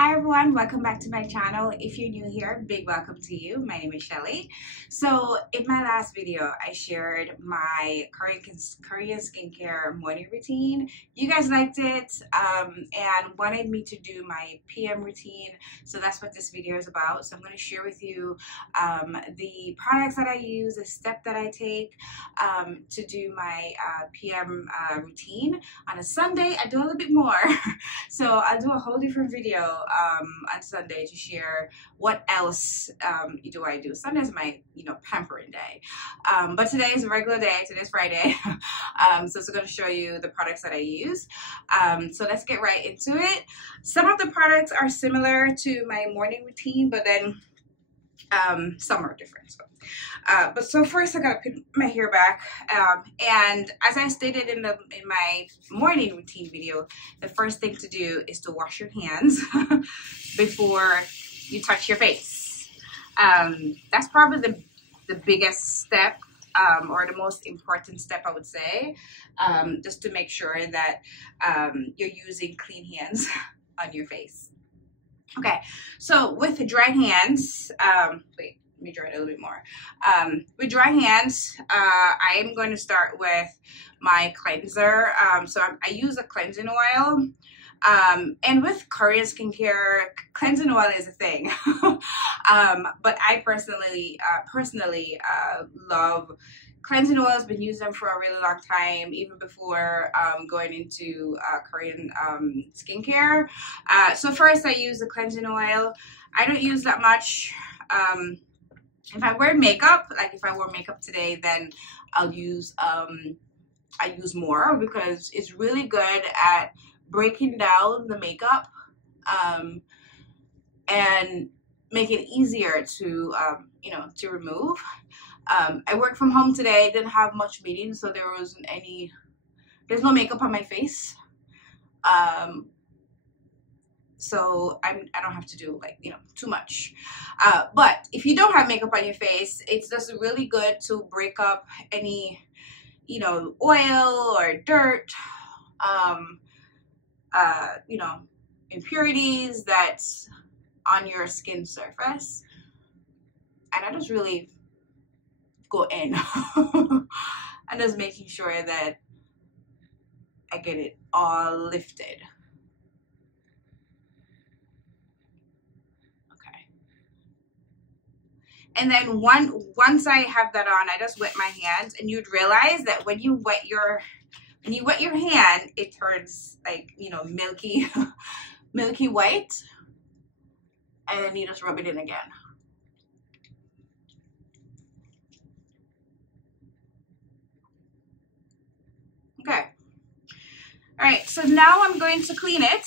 Hi everyone, welcome back to my channel. If you're new here, big welcome to you. My name is Shelly. So in my last video, I shared my Korean skincare morning routine. You guys liked it and wanted me to do my PM routine. So that's what this video is about. So I'm going to share with you the products that I use, the step that I take to do my PM routine. On a Sunday, I do a little bit more. So I'll do a whole different video on Sunday to share what else do I do. Sunday is my pampering day, but today is a regular day. Today's Friday, so it's going to show you the products that I use. So let's get right into it. Some of the products are similar to my morning routine, but then some are different. So first I gotta put my hair back, and as I stated in my morning routine video, the first thing to do is to wash your hands before you touch your face. That's probably the biggest step, or the most important step, I would say, just to make sure that you're using clean hands on your face. Okay, so with dry hands, wait, let me dry it a little bit more. With dry hands, I am going to start with my cleanser. So I use a cleansing oil. And with Korean skincare, cleansing oil is a thing. But I personally love cleansing oils. Been using them for a really long time, even before going into Korean skincare. So first I use the cleansing oil. I don't use that much. If I wear makeup, like if I wore makeup today, then I'll use I use more, because it's really good at breaking down the makeup and make it easier to to remove. I worked from home today, didn't have much meetings, so there's no makeup on my face. So I don't have to do too much. But if you don't have makeup on your face, it's just really good to break up any oil or dirt, impurities that's on your skin surface. And I just really go in and just making sure that I get it all lifted. Okay. And then once I have that on, I just wet my hands, and you'd realize that when you wet your hand, it turns like milky milky white, and then you just rub it in again. Okay. All right, so now I'm going to clean it.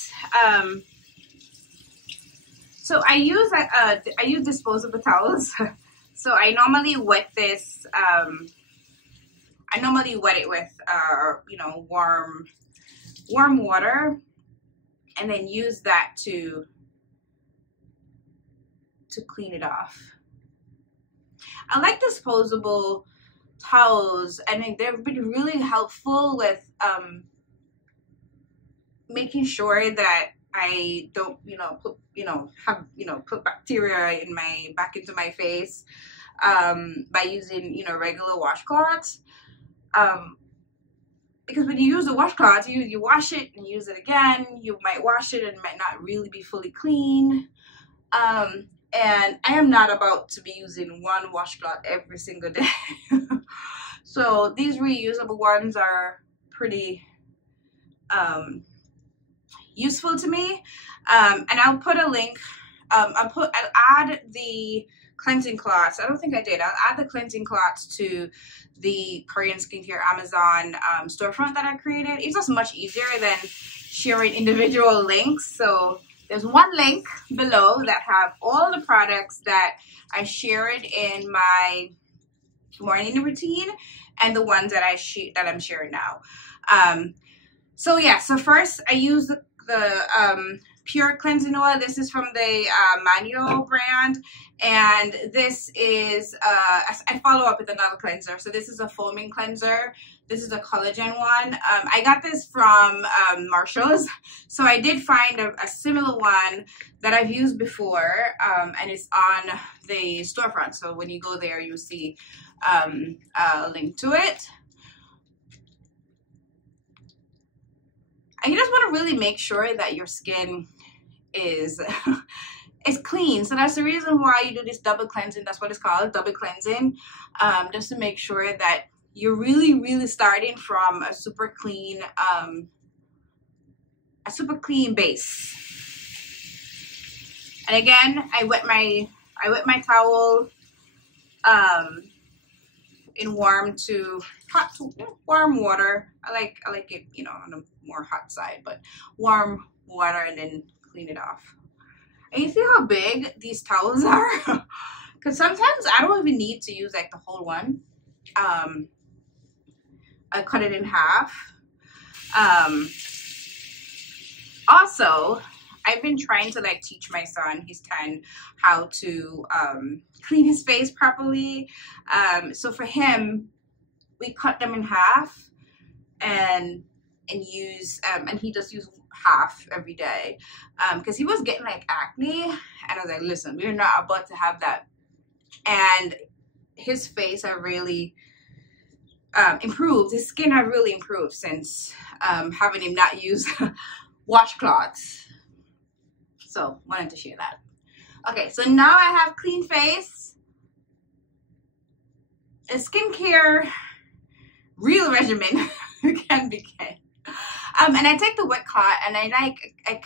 So I use disposable towels. So I normally wet this. I normally wet it with warm water, and then use that to clean it off. I like disposable towels. I mean, they've been really helpful with making sure that I don't put bacteria back into my face by using regular washcloths. Because when you use a washcloth, you wash it and use it again. You might wash it and it might not really be fully clean. And I am not about to be using one washcloth every single day. So these reusable ones are pretty useful to me. And I'll put a link. I'll add the cleansing cloths. I don't think I did. I'll add the cleansing cloths to the Korean skincare Amazon storefront that I created. It's just much easier than sharing individual links. So there's one link below that have all the products that I shared in my morning routine, and the ones that I'm sharing now. So yeah, so first I use the pure cleansing oil. This is from the Manual brand, and this is I follow up with another cleanser. So this is a foaming cleanser. This is a collagen one. I got this from Marshall's. So I did find a similar one that I've used before, and it's on the storefront. So when you go there, you'll see a link to it. And you just want to really make sure that your skin is clean. So that's the reason why you do this double cleansing. That's what it's called, double cleansing, just to make sure that you're really starting from a super clean base. And again, I wet my towel in warm to warm water. I like it, you know, on a more hot side, but warm water, and then clean it off. And you see how big these towels are? Because sometimes I don't even need to use like the whole one. I cut it in half. Also, I've been trying to like teach my son, he's 10, how to clean his face properly. So for him, we cut them in half and use and he just use half every day because he was getting like acne, and I was like, listen, we're not about to have that. And his face have really improved. His skin have really improved since having him not use washcloths. So wanted to share that. Okay, so now I have clean face, a skincare real regimen can begin. And I take the wet cloth and I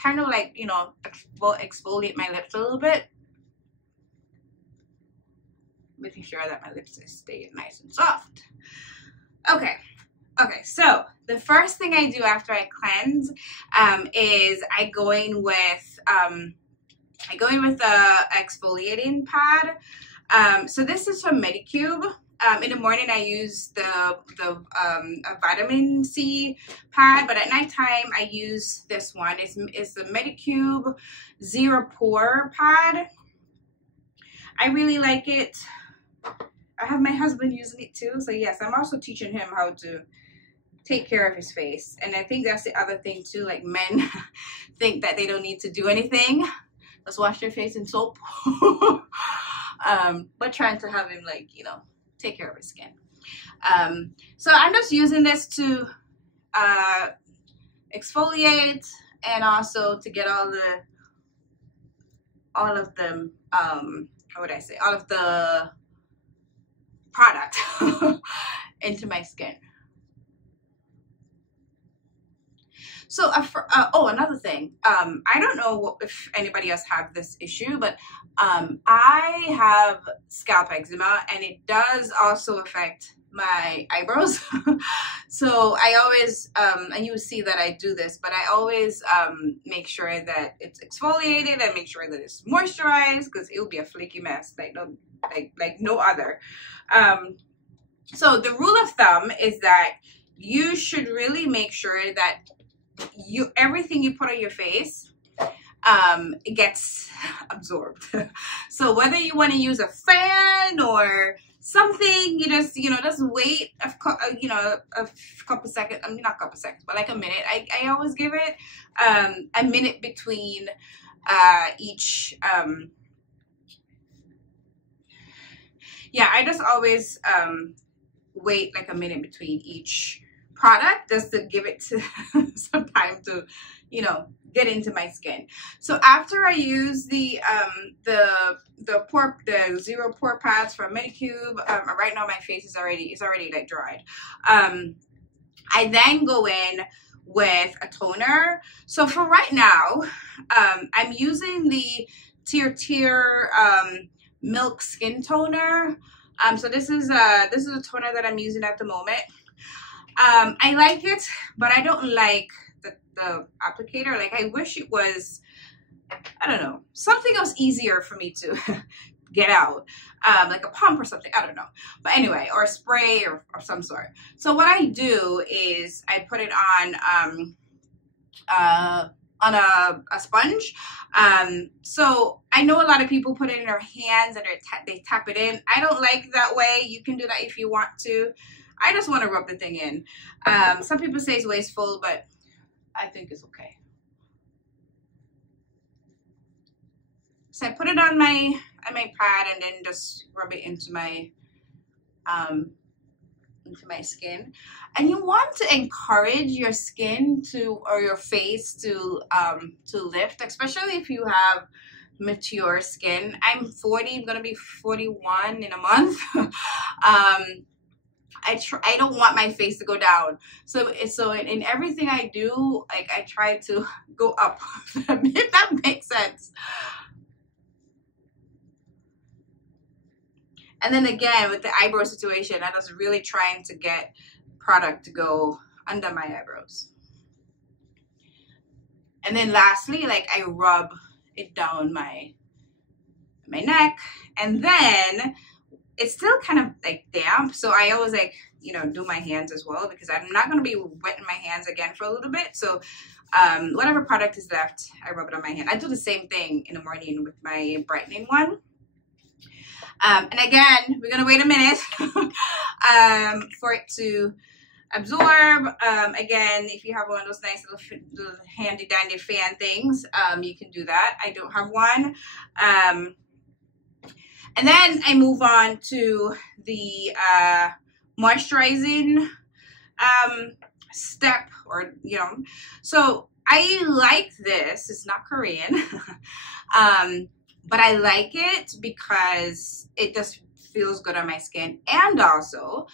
kind of like, you know, exfoliate my lips a little bit, making sure that my lips stay nice and soft. Okay, so the first thing I do after I cleanse is I go in with the exfoliating pad. So this is from Medicube. In the morning I use the vitamin C pad, but at nighttime I use this one. It's the Medicube Zero Pore pad. I really like it. I have my husband using it too, so yes, I'm also teaching him how to take care of his face. And I think that's the other thing too, like men think that they don't need to do anything. Let's wash their face in soap. But trying to have him, like, you know, take care of his skin. So I'm just using this to exfoliate and also to get all of the how would I say, all of the product into my skin. So oh, another thing, I don't know if anybody else have this issue, but I have scalp eczema, and it does also affect my eyebrows. So I always, and you will see that I do this, but I always make sure that it's exfoliated and make sure that it's moisturized, because it will be a flaky mess like no other. So the rule of thumb is that you should really make sure that everything you put on your face it gets absorbed. So whether you want to use a fan or something, you just wait a couple seconds. I mean, not a couple seconds, but like a minute. I always give it a minute between each I just always wait like a minute between each product, just to give it some time to, you know, get into my skin. So after I use the Zero Pore pads from Medicube, right now my face is already like dried. I then go in with a toner. So for right now, I'm using the Tier Milk Skin Toner. So this is a toner that I'm using at the moment. I like it, but I don't like the applicator. Like, I wish it was, I don't know, something else easier for me to get out, like a pump or something, I don't know. But anyway, or a spray or some sort. So what I do is I put it on a sponge. So I know a lot of people put it in their hands and they tap it in. I don't like that way. You can do that if you want to. I just want to rub the thing in. Some people say it's wasteful, but I think it's okay. So I put it on my pad and then just rub it into my skin. And you want to encourage your skin to, or your face to lift, especially if you have mature skin. I'm 40, I'm gonna be 41 in a month. I don't want my face to go down. So in everything I do, like I try to go up, if that makes sense. And then again, with the eyebrow situation, I was really trying to get product to go under my eyebrows. And then lastly, like I rub it down my neck, and then it's still kind of like damp. So I always like, you know, do my hands as well, because I'm not going to be wetting my hands again for a little bit. So whatever product is left, I rub it on my hand. I do the same thing in the morning with my brightening one. And again, we're going to wait a minute for it to absorb. Again, if you have one of those nice little handy dandy fan things, you can do that. I don't have one. And then I move on to the moisturizing step, or, you know, so I like this. It's not Korean, but I like it because it just feels good on my skin. And also,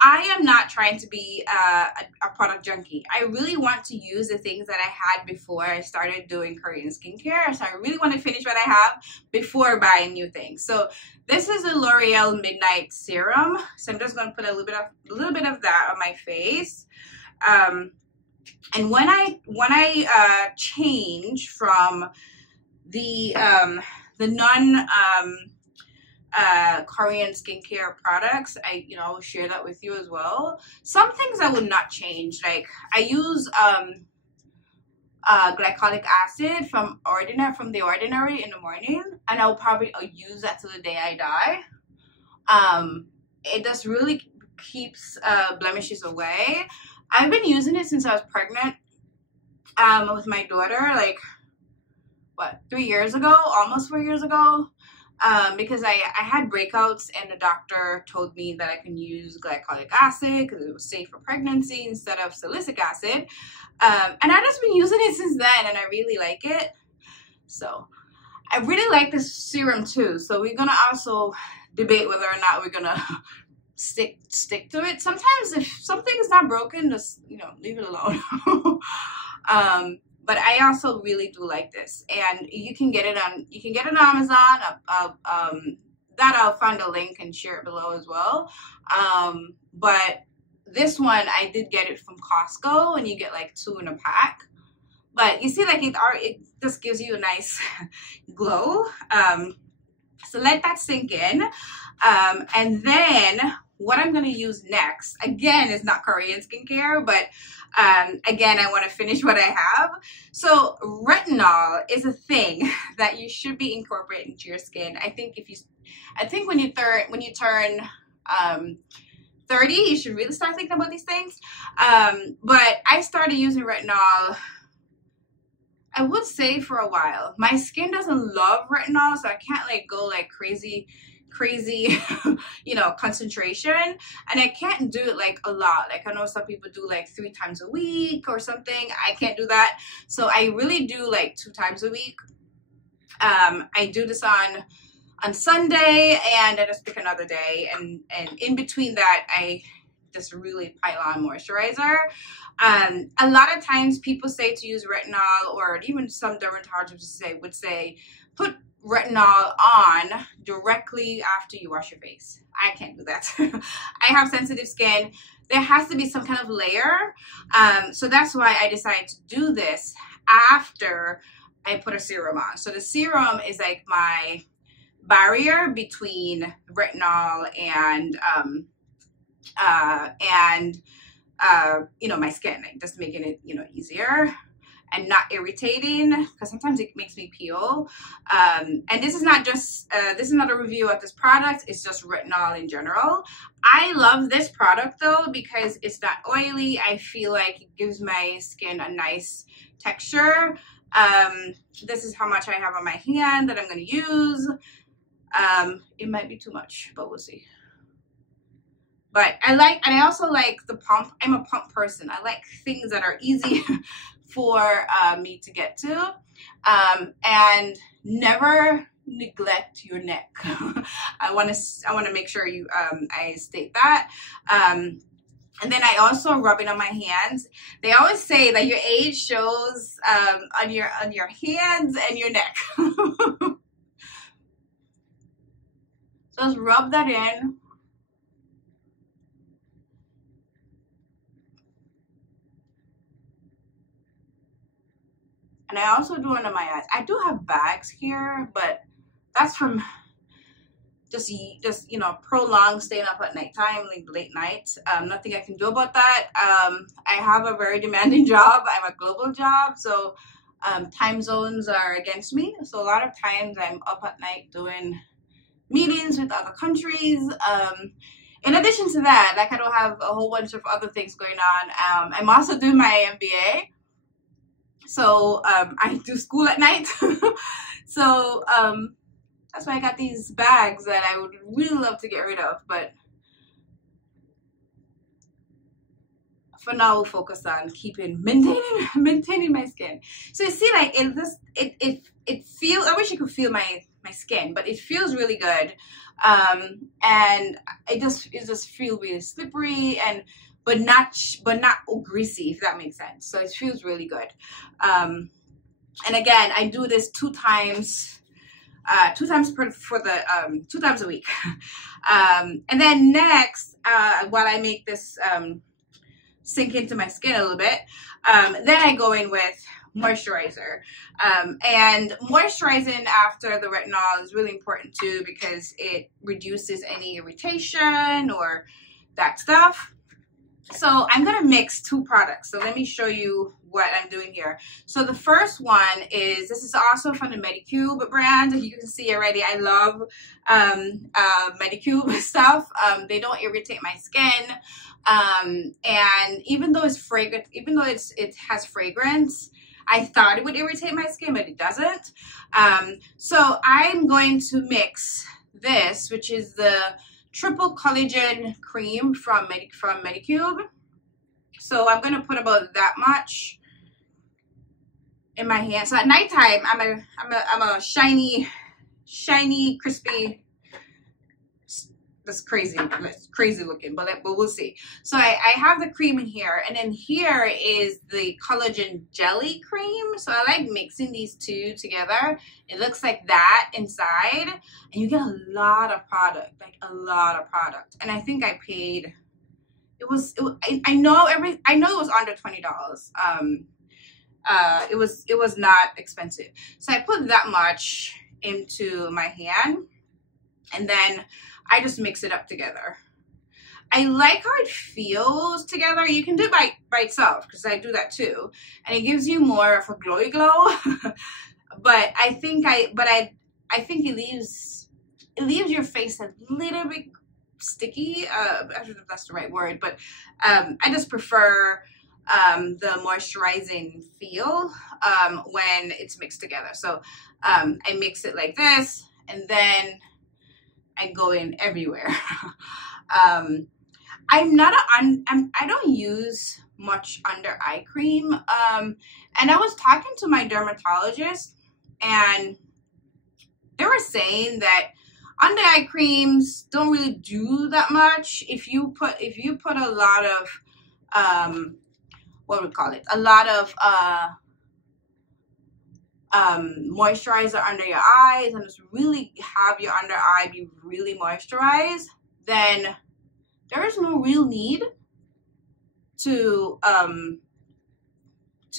I am not trying to be a product junkie. I really want to use the things that I had before I started doing Korean skincare. So I really want to finish what I have before buying new things. So this is a L'Oreal Midnight Serum. So I'm just going to put a little bit of that on my face. And when I change from the Korean skincare products, I will share that with you as well. Some things I would not change, like I use glycolic acid from The Ordinary in the morning, and I'll probably use that till the day I die. It just really keeps blemishes away. I've been using it since I was pregnant with my daughter, like what, 3 years ago, almost 4 years ago. Because I had breakouts, and the doctor told me that I can use glycolic acid because it was safe for pregnancy instead of salicylic acid. And I've just been using it since then, and I really like it. So I really like this serum too. So we're gonna also debate whether or not we're gonna stick to it. Sometimes if something is not broken, just leave it alone. But I also really do like this, and you can get it on Amazon. That I'll find a link and share it below as well. But this one I did get it from Costco, and you get like 2 in a pack. But you see, like it just gives you a nice glow. So let that sink in, and then what I'm going to use next, again, is not Korean skincare, but again, I want to finish what I have. So retinol is a thing that you should be incorporating into your skin. I think when you turn 30, you should really start thinking about these things. But I started using retinol, I would say, for a while. My skin doesn't love retinol, so I can't like go like crazy concentration, and I can't do it like a lot. Like I know some people do like 3 times a week or something. I can't do that. So I really do like 2 times a week. I do this on Sunday, and I just pick another day, and in between that I just really pile on moisturizer. A lot of times people say to use retinol, or even some dermatologists would say put retinol on directly after you wash your face. I can't do that. I have sensitive skin. There has to be some kind of layer. So that's why I decided to do this after I put a serum on. So the serum is like my barrier between retinol and my skin, like just making it easier. and not irritating, because sometimes it makes me peel. And this is not just this is not a review of this product, it's just retinol in general. I love this product though because it's not oily. I feel like it gives my skin a nice texture. This is how much I have on my hand that I'm going to use. It might be too much, but we'll see. But I also like the pump. I'm a pump person. I like things that are easy for me to get to, and never neglect your neck. I want to make sure I state that. And then I also rub it on my hands. They always say that your age shows on your hands and your neck. So just rub that in. And I also do under my eyes. I do have bags here, but that's from just you know, prolonged staying up at nighttime, like late nights. Nothing I can do about that. I have a very demanding job. I have a global job, so time zones are against me. So a lot of times I'm up at night doing meetings with other countries. In addition to that, like I don't have a whole bunch of other things going on. I'm also doing my MBA. So I do school at night. So that's why I got these bags that I would really love to get rid of. But for now, we'll focus on maintaining my skin. So you see, like it feels. I wish you could feel my skin, but it feels really good. And it just feels really slippery and. But not greasy, if that makes sense. So it feels really good. And again, I do this two times a week. And then next, while I make this sink into my skin a little bit, then I go in with moisturizer. And moisturizing after the retinol is really important too because it reduces any irritation or that stuff. So I'm going to mix two products. So let me show you what I'm doing here. So the first one is, this is also from the Medicube brand. You can see already, I love Medicube stuff. They don't irritate my skin. And even though it's fragrant, even though it has fragrance, I thought it would irritate my skin, but it doesn't. So I'm going to mix this, which is the triple collagen cream from Medicube. So I'm gonna put about that much in my hand. So at nighttime, I'm a shiny, crispy. That's crazy looking, but we'll see. So I have the cream in here, and then here is the collagen jelly cream. So I like mixing these two together. It looks like that inside, and you get a lot of product, like a lot of product. And I think I paid. I know it was under $20. It was not expensive. So I put that much into my hand, and then I just mix it up together. I like how it feels together. You can do it by itself because I do that too, and it gives you more of a glowy glow. But I think it leaves your face a little bit sticky. I don't know if that's the right word, but I just prefer the moisturizing feel when it's mixed together. So I mix it like this, and then I go in everywhere. I don't use much under eye cream. And I was talking to my dermatologist, and they were saying that under eye creams don't really do that much. If you put a lot of what we call it, a lot of moisturizer under your eyes, and just really have your under eye be really moisturized, then there is no real need to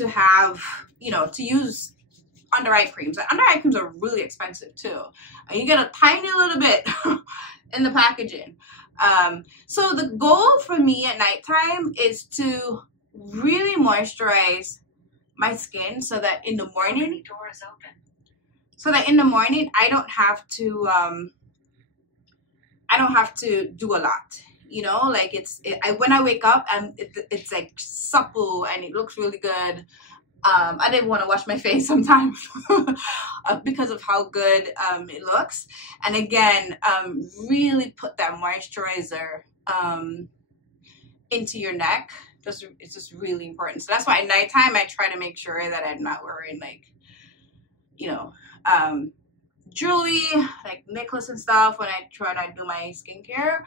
have, you know, to use under eye creams. Under eye creams are really expensive too, and you get a tiny little bit in the packaging. So the goal for me at nighttime is to really moisturize my skin so that in the morning, I don't have to do a lot, you know, like when I wake up and it's like supple and it looks really good. I didn't want to wash my face sometimes because of how good it looks. And again, really put that moisturizer into your neck. It's just really important. So that's why at nighttime I try to make sure that I'm not wearing like, you know, jewelry, like necklace and stuff when I try to do my skincare,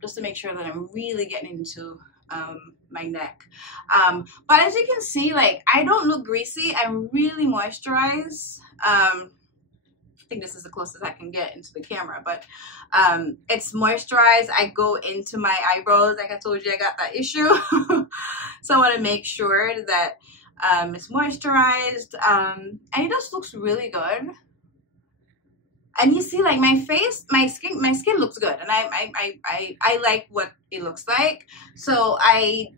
just to make sure that I'm really getting into my neck. But as you can see, like, I don't look greasy. I'm really moisturized. I think this is the closest I can get into the camera, but it's moisturized. I go into my eyebrows. Like I told you, I got that issue. So I want to make sure that it's moisturized, and it just looks really good. And you see, like, my face, my skin looks good, and I like what it looks like. So I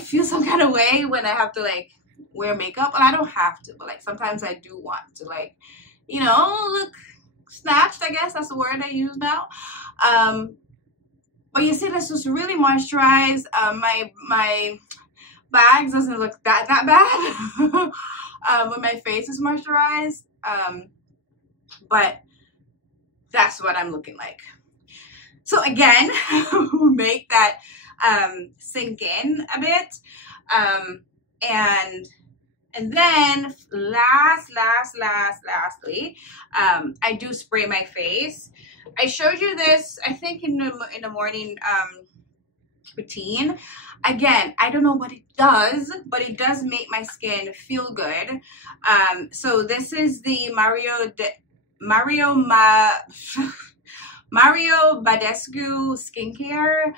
feel some kind of way when I have to like wear makeup. Well, I don't have to, but like sometimes I do want to, like, you know, look snatched. I guess that's the word I use now. But you see, this was really moisturized. My bags doesn't look that bad when my face is moisturized. But that's what I'm looking like. So again, make that sink in a bit. And then lastly, I do spray my face. I showed you this, I think, in the morning routine. Again, I don't know what it does, but it does make my skin feel good. So this is the Mario Badescu skincare.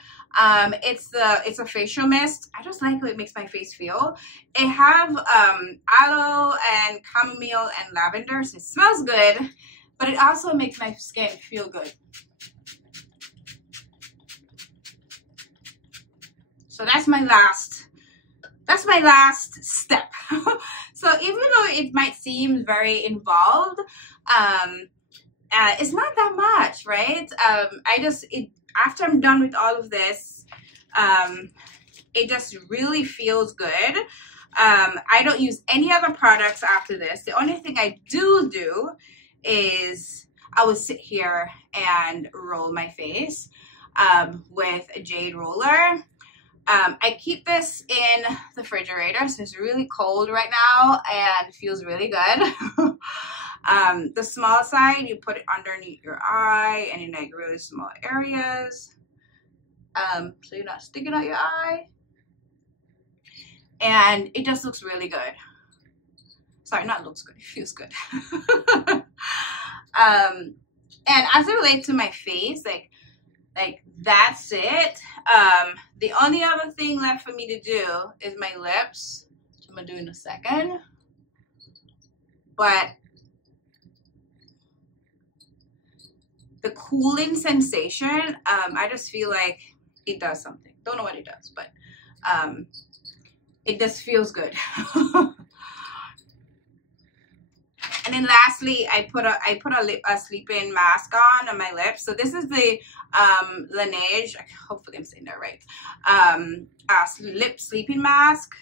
It's a facial mist. I just like how it makes my face feel. It have aloe and chamomile and lavender, so it smells good, but it also makes my skin feel good. So that's my last step. So even though it might seem very involved, it's not that much, right? After I'm done with all of this, it just really feels good. I don't use any other products after this. The only thing I do is I would sit here and roll my face with a jade roller. I keep this in the refrigerator, so it's really cold right now and it feels really good. The small side, you put it underneath your eye and in like really small areas, so you're not sticking out your eye, and it just looks really good. Sorry, not looks good, it feels good. And as it relates to my face, like that's it. The only other thing left for me to do is my lips, which I'm gonna do in a second. But the cooling sensation, I just feel like it does something. Don't know what it does, but it just feels good. And then lastly, I put a sleep-in mask on my lips. So this is the Laneige, hopefully I'm saying that right, lip sleeping mask.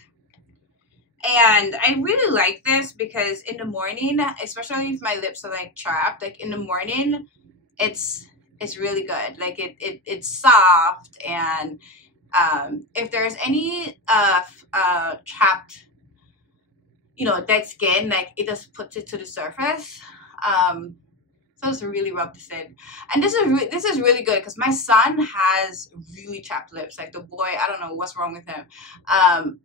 And I really like this because in the morning, especially if my lips are like chapped, like in the morning, it's really good. Like it's soft, and if there's any chapped, you know, dead skin, like it just puts it to the surface. So it's really rub this in, and this is really good because my son has really chapped lips. Like the boy, I don't know what's wrong with him.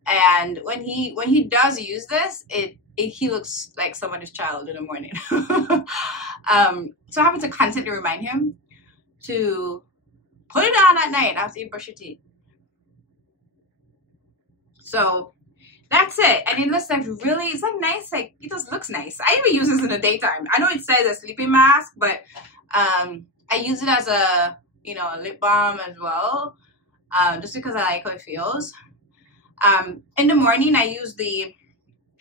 And when he does use this, he looks like somebody's child in the morning. So I have to constantly remind him to put it on at night after you brush your teeth. So that's it. And it looks like really, it's like nice, like it just looks nice. I even use this in the daytime. I know it says a sleeping mask, but I use it as a, you know, a lip balm as well, just because I like how it feels. In the morning, I use the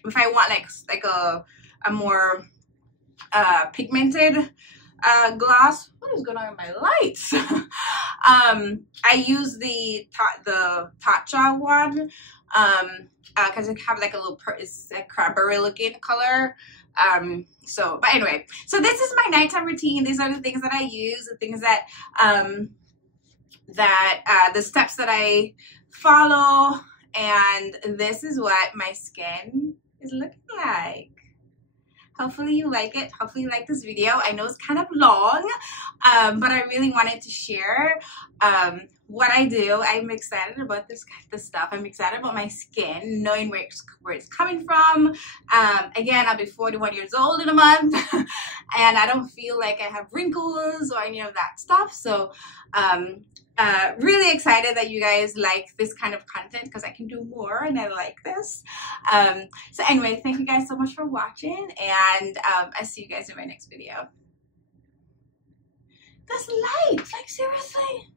if I want like a more pigmented gloss. What is going on with my lights? I use the Tatcha one because it have like a little, it's like cranberry looking color. So, but anyway, so this is my nighttime routine. These are the things that I use, the things that the steps that I follow, and this is what my skin is looking like. Hopefully you like it. Hopefully you like this video. I know it's kind of long, but I really wanted to share what I do. I'm excited about this stuff. I'm excited about my skin, knowing where it's coming from. Again, I'll be 41 years old in a month, and I don't feel like I have wrinkles or any of that stuff. So really excited that you guys like this kind of content, because I can do more and I like this. So anyway, thank you guys so much for watching, and I'll see you guys in my next video. This light, like seriously.